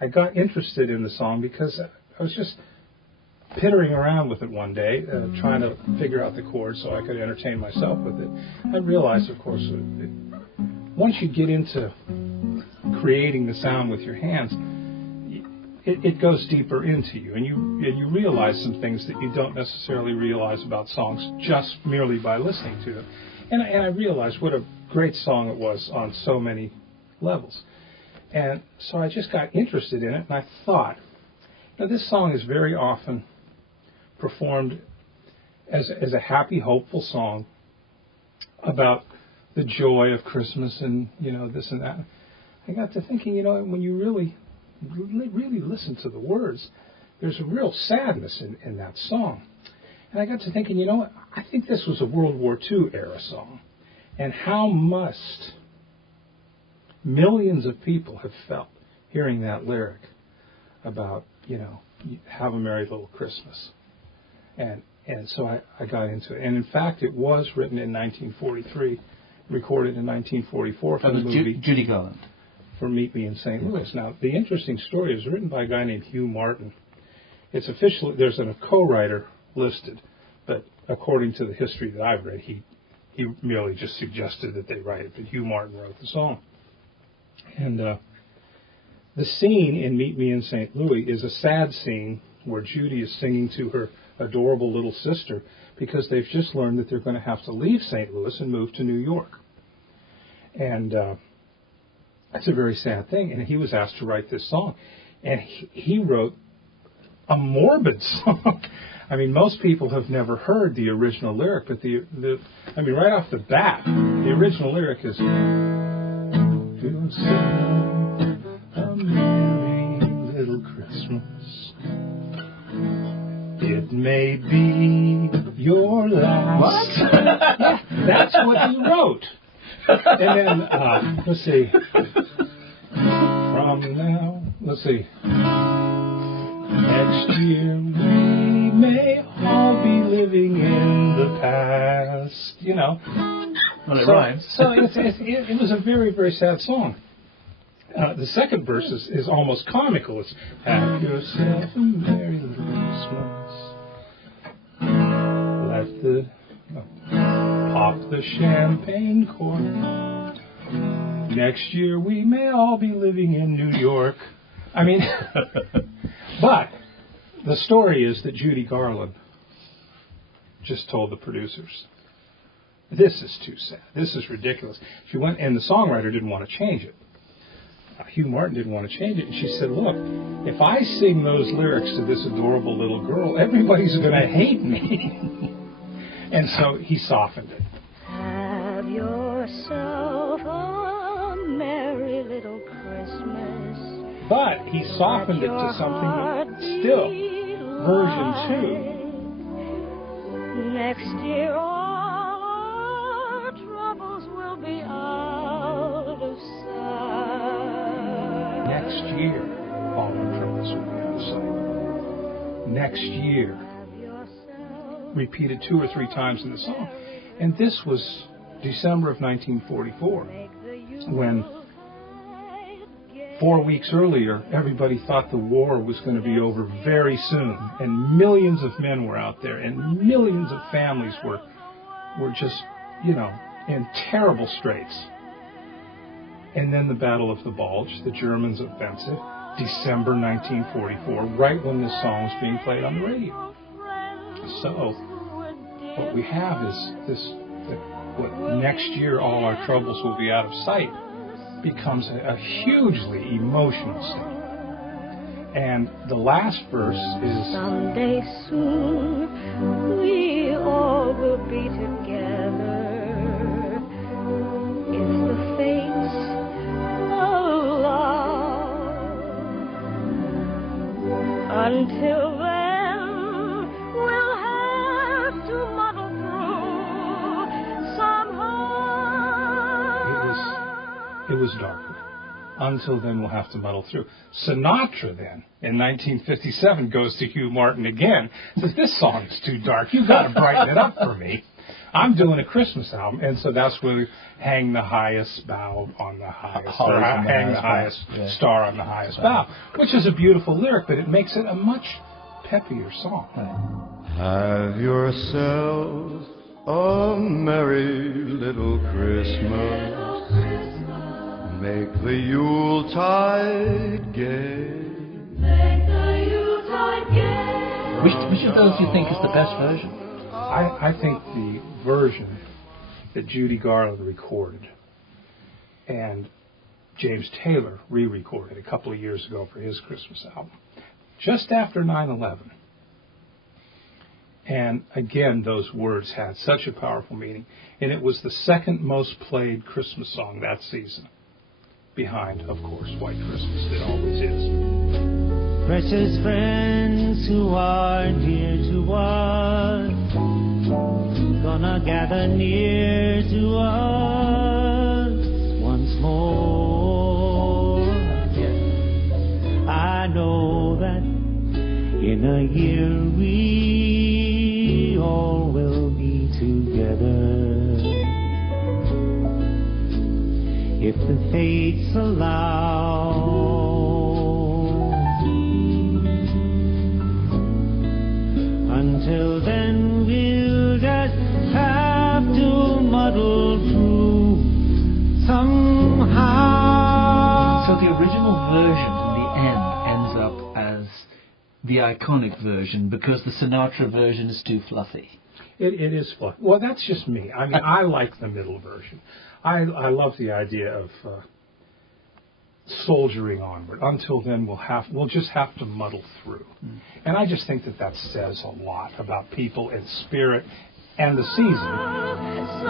I got interested in the song because I was just pittering around with it one day, trying to figure out the chords so I could entertain myself with it. I realized, of course, once you get into creating the sound with your hands, it goes deeper into you, and you realize some things that you don't necessarily realize about songs just merely by listening to them. And I realized what a great song it was on so many levels. And so I just got interested in it, and I thought, this song is very often performed as a happy, hopeful song about the joy of Christmas and, this and that. I got to thinking, when you really listen to the words, there's a real sadness in that song. And I got to thinking, I think this was a World War II era song. And how must millions of people have felt hearing that lyric about, have a merry little Christmas. And so I got into it. And in fact, it was written in 1943, recorded in 1944 for the movie Judy Garland. For Meet Me in St. Louis. Now, the interesting story is written by a guy named Hugh Martin. It's officially, there's a co-writer listed, but according to the history that I've read, he merely just suggested that they write it, but Hugh Martin wrote the song. And the scene in Meet Me in St. Louis is a sad scene where Judy is singing to her adorable little sister because they've just learned that they're going to have to leave St. Louis and move to New York. And it's a very sad thing. And he was asked to write this song. And he wrote a morbid song. I mean, most people have never heard the original lyric, but right off the bat, the original lyric is, "We'll sing a merry little Christmas. It may be your last." What? Yeah, that's what he wrote. And then, let's see. From now, let's see. Next year we may all be living in the past. Well, it rhymes. So it was a very, very sad song. The second verse is almost comical. It's, "Have yourself a merry little Christmas. Pop the champagne cork. Next year we may all be living in New York." I mean, but the story is that Judy Garland just told the producers, "This is too sad. This is ridiculous." She went, and the songwriter didn't want to change it. Hugh Martin didn't want to change it. And she said, "Look, if I sing those lyrics to this adorable little girl, everybody's going to hate me." And so he softened it. Have yourself a merry little Christmas. But he softened it to something that still, version 2. Next year all our troubles will be out of sight. Next year, all our troubles will be out of sight. Next year. Repeated 2 or 3 times in the song. And this was December of 1944, when 4 weeks earlier, everybody thought the war was going to be over very soon, and millions of men were out there, and millions of families were just, in terrible straits. And then the Battle of the Bulge, the Germans offensive, December 1944, right when this song was being played on the radio. So, what we have is what next year all our troubles will be out of sight becomes a hugely emotional song. And the last verse is, "Someday soon we all will be together if the fates allow. Until then, we'll have to muddle through somehow." It was darker. Until then, we'll have to muddle through. Sinatra then, in 1957, goes to Hugh Martin again, says, "This song is too dark. You've got to brighten it up for me." I'm doing a Christmas album, and so that's where we hang the highest bough on the highest, or hang the highest star on the highest bough, which is a beautiful lyric, but it makes it a much peppier song. Have yourself a merry little Christmas. Make the Yuletide gay. Make the Yuletide gay. Which of those do you think is the best version? I think the version that Judy Garland recorded and James Taylor re-recorded a couple of years ago for his Christmas album, just after 9/11. And again, those words had such a powerful meaning. And it was the second most played Christmas song that season, behind, of course, White Christmas. It always is. Precious friends who are dear to us, gonna gather near to us once more. I know that in a year we all will be together, if the fates allow. Until then we'll just have to muddle through somehow. So the original version in the end ends up as the iconic version because the Sinatra version is too fluffy. It is fluffy. Well, that's just me. I mean, I like the middle version. I love the idea of soldiering onward. Until then, we'll just have to muddle through. And I just think that says a lot about people and spirit and the season. So